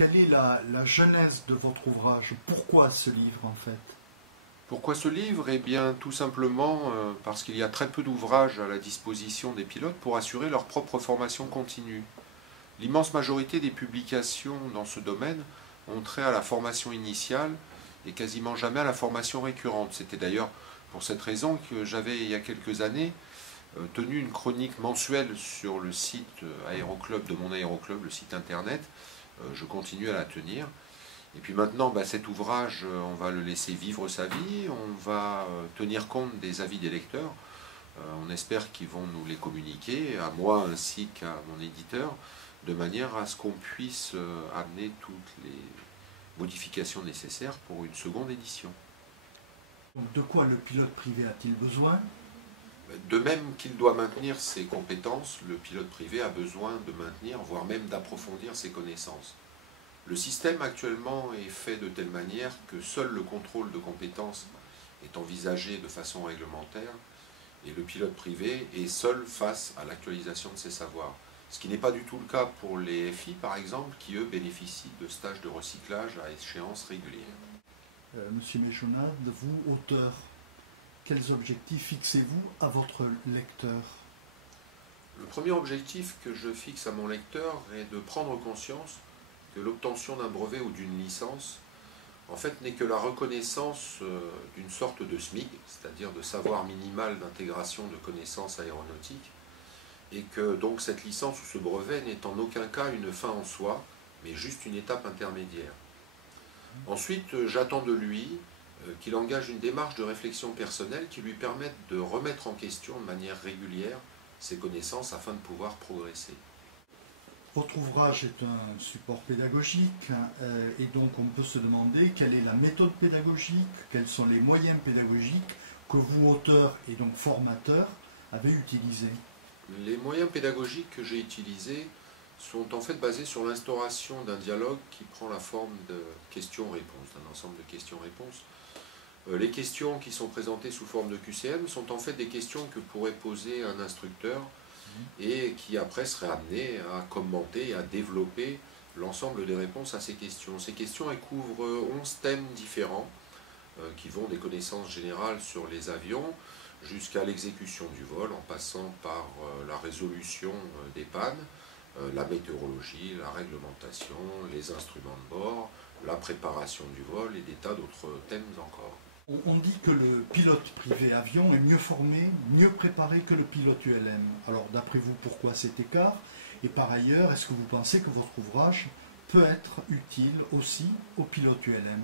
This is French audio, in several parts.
quelle est la genèse de votre ouvrage? Pourquoi ce livre en fait? Pourquoi ce livre? Eh bien, tout simplement parce qu'il y a très peu d'ouvrages à la disposition des pilotes pour assurer leur propre formation continue. L'immense majorité des publications dans ce domaine ont trait à la formation initiale et quasiment jamais à la formation récurrente. C'était d'ailleurs pour cette raison que j'avais, il y a quelques années, tenu une chronique mensuelle sur le site Aéroclub de mon aéroclub, le site internet. Je continue à la tenir. Et puis maintenant, cet ouvrage, on va le laisser vivre sa vie, on va tenir compte des avis des lecteurs. On espère qu'ils vont nous les communiquer, à moi ainsi qu'à mon éditeur, de manière à ce qu'on puisse amener toutes les modifications nécessaires pour une seconde édition. Donc, de quoi le pilote privé a-t-il besoin? De même qu'il doit maintenir ses compétences, le pilote privé a besoin de maintenir, voire même d'approfondir ses connaissances. Le système actuellement est fait de telle manière que seul le contrôle de compétences est envisagé de façon réglementaire et le pilote privé est seul face à l'actualisation de ses savoirs. Ce qui n'est pas du tout le cas pour les FI par exemple, qui eux bénéficient de stages de recyclage à échéance régulière. Monsieur Méjonade, vous, auteur, quels objectifs fixez-vous à votre lecteur? Le premier objectif que je fixe à mon lecteur est de prendre conscience que l'obtention d'un brevet ou d'une licence, en fait, n'est que la reconnaissance d'une sorte de SMIC, c'est-à-dire de savoir minimal d'intégration de connaissances aéronautiques, et que donc cette licence ou ce brevet n'est en aucun cas une fin en soi, mais juste une étape intermédiaire. Ensuite, j'attends de lui qu'il engage une démarche de réflexion personnelle qui lui permette de remettre en question de manière régulière ses connaissances afin de pouvoir progresser. Votre ouvrage est un support pédagogique et donc on peut se demander quelle est la méthode pédagogique, quels sont les moyens pédagogiques que vous, auteur et donc formateur, avez utilisés. Les moyens pédagogiques que j'ai utilisés sont en fait basés sur l'instauration d'un dialogue qui prend la forme de questions-réponses, d'un ensemble de questions-réponses. Les questions qui sont présentées sous forme de QCM sont en fait des questions que pourrait poser un instructeur et qui après serait amené à commenter et à développer l'ensemble des réponses à ces questions. Ces questions, elles couvrent 11 thèmes différents qui vont des connaissances générales sur les avions jusqu'à l'exécution du vol, en passant par la résolution des pannes, la météorologie, la réglementation, les instruments de bord, la préparation du vol et des tas d'autres thèmes encore. On dit que le pilote privé avion est mieux formé, mieux préparé que le pilote ULM. Alors d'après vous, pourquoi cet écart? Et par ailleurs, est-ce que vous pensez que votre ouvrage peut être utile aussi au pilote ULM?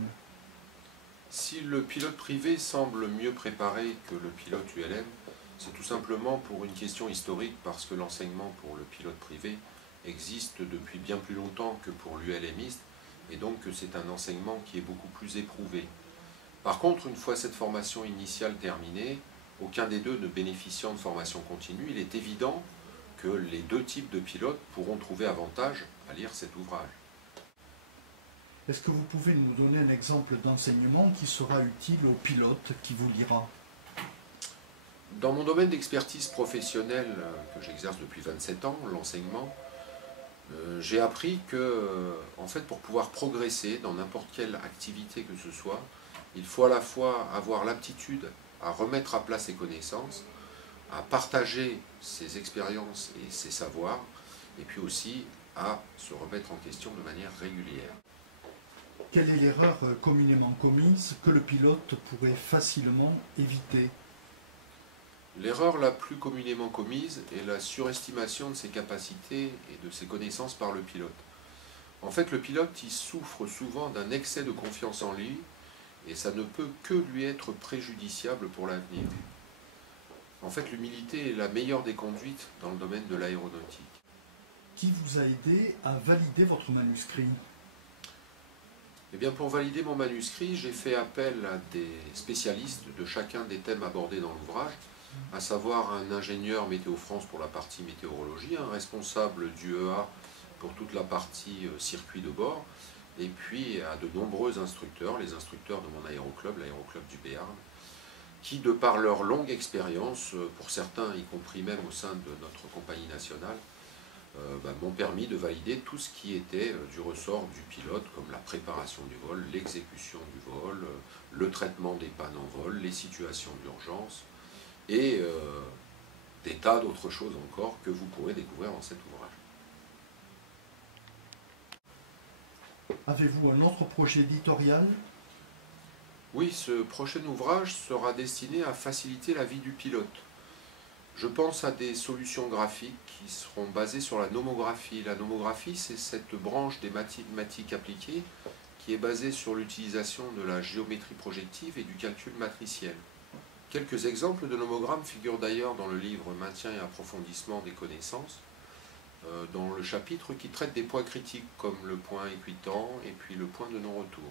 Si le pilote privé semble mieux préparé que le pilote ULM, c'est tout simplement pour une question historique, parce que l'enseignement pour le pilote privé existe depuis bien plus longtemps que pour l'ULMiste, et donc que c'est un enseignement qui est beaucoup plus éprouvé. Par contre, une fois cette formation initiale terminée, aucun des deux ne bénéficiant de formation continue, il est évident que les deux types de pilotes pourront trouver avantage à lire cet ouvrage. Est-ce que vous pouvez nous donner un exemple d'enseignement qui sera utile au pilote qui vous lira? Dans mon domaine d'expertise professionnelle que j'exerce depuis 27 ans, l'enseignement, j'ai appris que, en fait, pour pouvoir progresser dans n'importe quelle activité que ce soit, il faut à la fois avoir l'aptitude à remettre à plat ses connaissances, à partager ses expériences et ses savoirs, et puis aussi à se remettre en question de manière régulière. Quelle est l'erreur communément commise que le pilote pourrait facilement éviter? L'erreur la plus communément commise est la surestimation de ses capacités et de ses connaissances par le pilote. En fait, le pilote il souffre souvent d'un excès de confiance en lui, et ça ne peut que lui être préjudiciable pour l'avenir. En fait, l'humilité est la meilleure des conduites dans le domaine de l'aéronautique. Qui vous a aidé à valider votre manuscrit? Eh bien, pour valider mon manuscrit, j'ai fait appel à des spécialistes de chacun des thèmes abordés dans l'ouvrage, à savoir un ingénieur Météo France pour la partie météorologie, un responsable du EA pour toute la partie circuit de bord, et puis à de nombreux instructeurs, les instructeurs de mon aéroclub, l'aéroclub du Béarn, qui, de par leur longue expérience, pour certains, y compris même au sein de notre compagnie nationale, m'ont permis de valider tout ce qui était du ressort du pilote, comme la préparation du vol, l'exécution du vol, le traitement des pannes en vol, les situations d'urgence, et des tas d'autres choses encore que vous pourrez découvrir dans cet ouvrage. Avez-vous un autre projet éditorial? Oui, ce prochain ouvrage sera destiné à faciliter la vie du pilote. Je pense à des solutions graphiques qui seront basées sur la nomographie. La nomographie, c'est cette branche des mathématiques appliquées qui est basée sur l'utilisation de la géométrie projective et du calcul matriciel. Quelques exemples de nomogrammes figurent d'ailleurs dans le livre Maintien et approfondissement des connaissances, dans le chapitre qui traite des points critiques comme le point équitant et puis le point de non-retour.